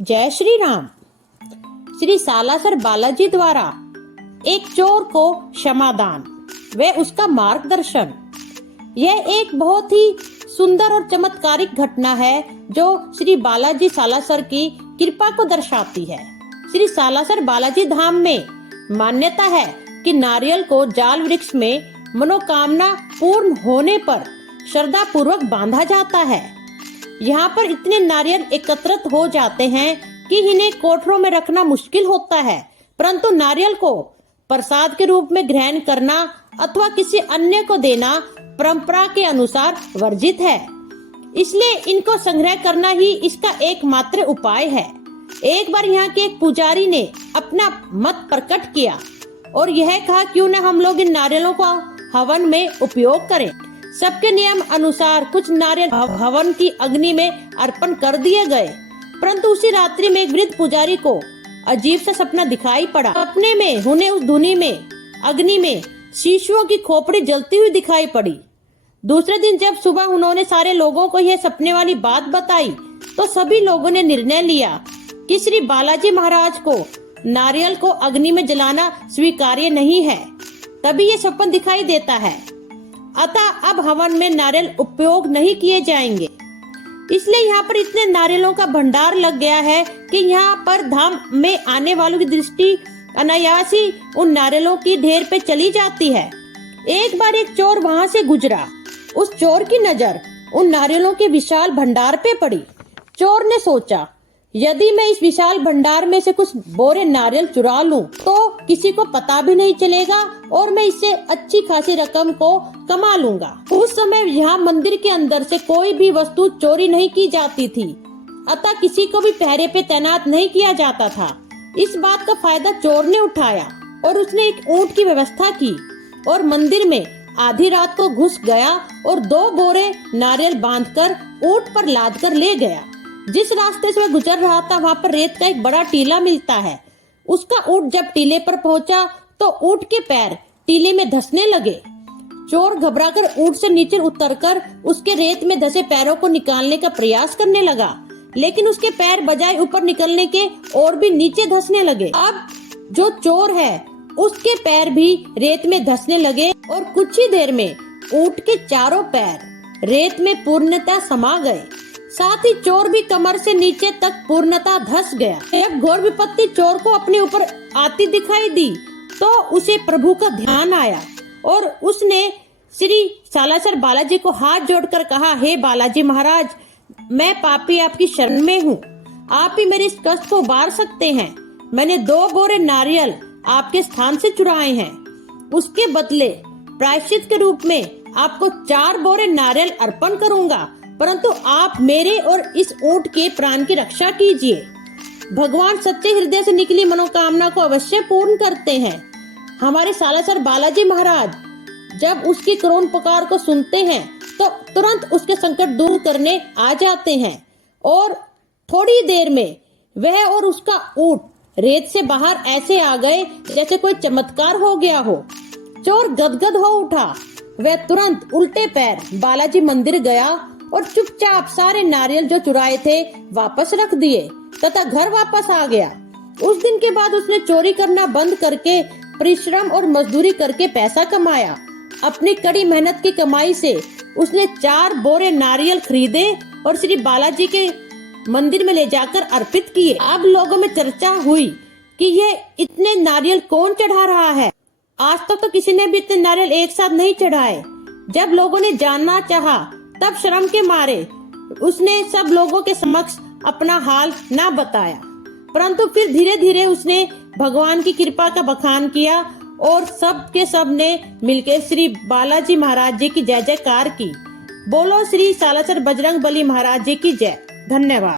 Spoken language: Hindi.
जय श्री राम। श्री सालासर बालाजी द्वारा एक चोर को क्षमादान व उसका मार्गदर्शन, यह एक बहुत ही सुंदर और चमत्कारिक घटना है जो श्री बालाजी सालासर की कृपा को दर्शाती है। श्री सालासर बालाजी धाम में मान्यता है कि नारियल को जाल वृक्ष में मनोकामना पूर्ण होने पर श्रद्धा पूर्वक बांधा जाता है। यहाँ पर इतने नारियल एकत्रित हो जाते हैं कि इन्हें कोठरों में रखना मुश्किल होता है, परंतु नारियल को प्रसाद के रूप में ग्रहण करना अथवा किसी अन्य को देना परंपरा के अनुसार वर्जित है। इसलिए इनको संग्रह करना ही इसका एकमात्र उपाय है। एक बार यहाँ के एक पुजारी ने अपना मत प्रकट किया और यह कहा, क्यों न हम लोग इन नारियलों को हवन में उपयोग करें। सबके नियम अनुसार कुछ नारियल हवन की अग्नि में अर्पण कर दिए गए, परंतु उसी रात्रि में एक वृद्ध पुजारी को अजीब सा सपना दिखाई पड़ा। सपने में उन्हें उस धुनी में अग्नि में शिशुओं की खोपड़ी जलती हुई दिखाई पड़ी। दूसरे दिन जब सुबह उन्होंने सारे लोगों को यह सपने वाली बात बताई तो सभी लोगों ने निर्णय लिया कि श्री बालाजी महाराज को नारियल को अग्नि में जलाना स्वीकार्य नहीं है। तभी ये सपन दिखाई देता है, अतः अब हवन में नारियल उपयोग नहीं किए जाएंगे। इसलिए यहाँ पर इतने नारियलों का भंडार लग गया है कि यहाँ पर धाम में आने वालों की दृष्टि अनायास ही उन नारियलों की ढेर पे चली जाती है। एक बार एक चोर वहाँ से गुजरा। उस चोर की नजर उन नारियलों के विशाल भंडार पे पड़ी। चोर ने सोचा, यदि मैं इस विशाल भंडार में से कुछ बोरे नारियल चुरा लूं, तो किसी को पता भी नहीं चलेगा और मैं इससे अच्छी खासी रकम को कमा लूंगा। उस समय यहाँ मंदिर के अंदर से कोई भी वस्तु चोरी नहीं की जाती थी, अतः किसी को भी पहरे पे तैनात नहीं किया जाता था। इस बात का फायदा चोर ने उठाया और उसने एक ऊंट की व्यवस्था की और मंदिर में आधी रात को घुस गया और 2 बोरे नारियल बांधकर ऊंट पर लाद कर ले गया। जिस रास्ते से वह गुजर रहा था वहाँ पर रेत का एक बड़ा टीला मिलता है। उसका ऊंट जब टीले पर पहुंचा तो ऊंट के पैर टीले में धंसने लगे। चोर घबराकर ऊंट से नीचे उतरकर उसके रेत में धंसे पैरों को निकालने का प्रयास करने लगा, लेकिन उसके पैर बजाय ऊपर निकलने के और भी नीचे धंसने लगे। अब जो चोर है उसके पैर भी रेत में धंसने लगे और कुछ ही देर में ऊंट के चारों पैर रेत में पूर्णतः समा गए। साथ ही चोर भी कमर से नीचे तक पूर्णतः धंस गया। एक घोर विपत्ति चोर को अपने ऊपर आती दिखाई दी तो उसे प्रभु का ध्यान आया और उसने श्री सालासर बालाजी को हाथ जोड़कर कहा, हे बालाजी महाराज, मैं पापी आपकी शरण में हूँ, आप ही मेरे इस कष्ट को उबार सकते हैं। मैंने 2 बोरे नारियल आपके स्थान से चुराए हैं, उसके बदले प्रायश्चित के रूप में आपको 4 बोरे नारियल अर्पण करूंगा, परंतु आप मेरे और इस ऊंट के प्राण की रक्षा कीजिए। भगवान सच्चे हृदय से निकली मनोकामना को अवश्य पूर्ण करते हैं। हमारे सालासर बालाजी महाराज जब उसकी करुण पुकार को सुनते हैं तो तुरंत उसके संकट दूर करने आ जाते हैं और थोड़ी देर में वह और उसका ऊंट रेत से बाहर ऐसे आ गए जैसे कोई चमत्कार हो गया हो। चोर गदगद हो उठा। वह तुरंत उल्टे पैर बालाजी मंदिर गया और चुपचाप सारे नारियल जो चुराए थे वापस रख दिए तथा घर वापस आ गया। उस दिन के बाद उसने चोरी करना बंद करके परिश्रम और मजदूरी करके पैसा कमाया। अपनी कड़ी मेहनत की कमाई से उसने 4 बोरे नारियल खरीदे और श्री बालाजी के मंदिर में ले जाकर अर्पित किए। अब लोगों में चर्चा हुई कि ये इतने नारियल कौन चढ़ा रहा है। आज तक तो किसी ने भी इतने नारियल एक साथ नहीं चढ़ाए। जब लोगों ने जानना चाहा तब शर्म के मारे उसने सब लोगों के समक्ष अपना हाल ना बताया, परंतु फिर धीरे धीरे उसने भगवान की कृपा का बखान किया और सब के सब ने मिलकर श्री बालाजी महाराज जी की जय जयकार की। बोलो श्री सालासर बजरंग बली महाराज जी की जय। धन्यवाद।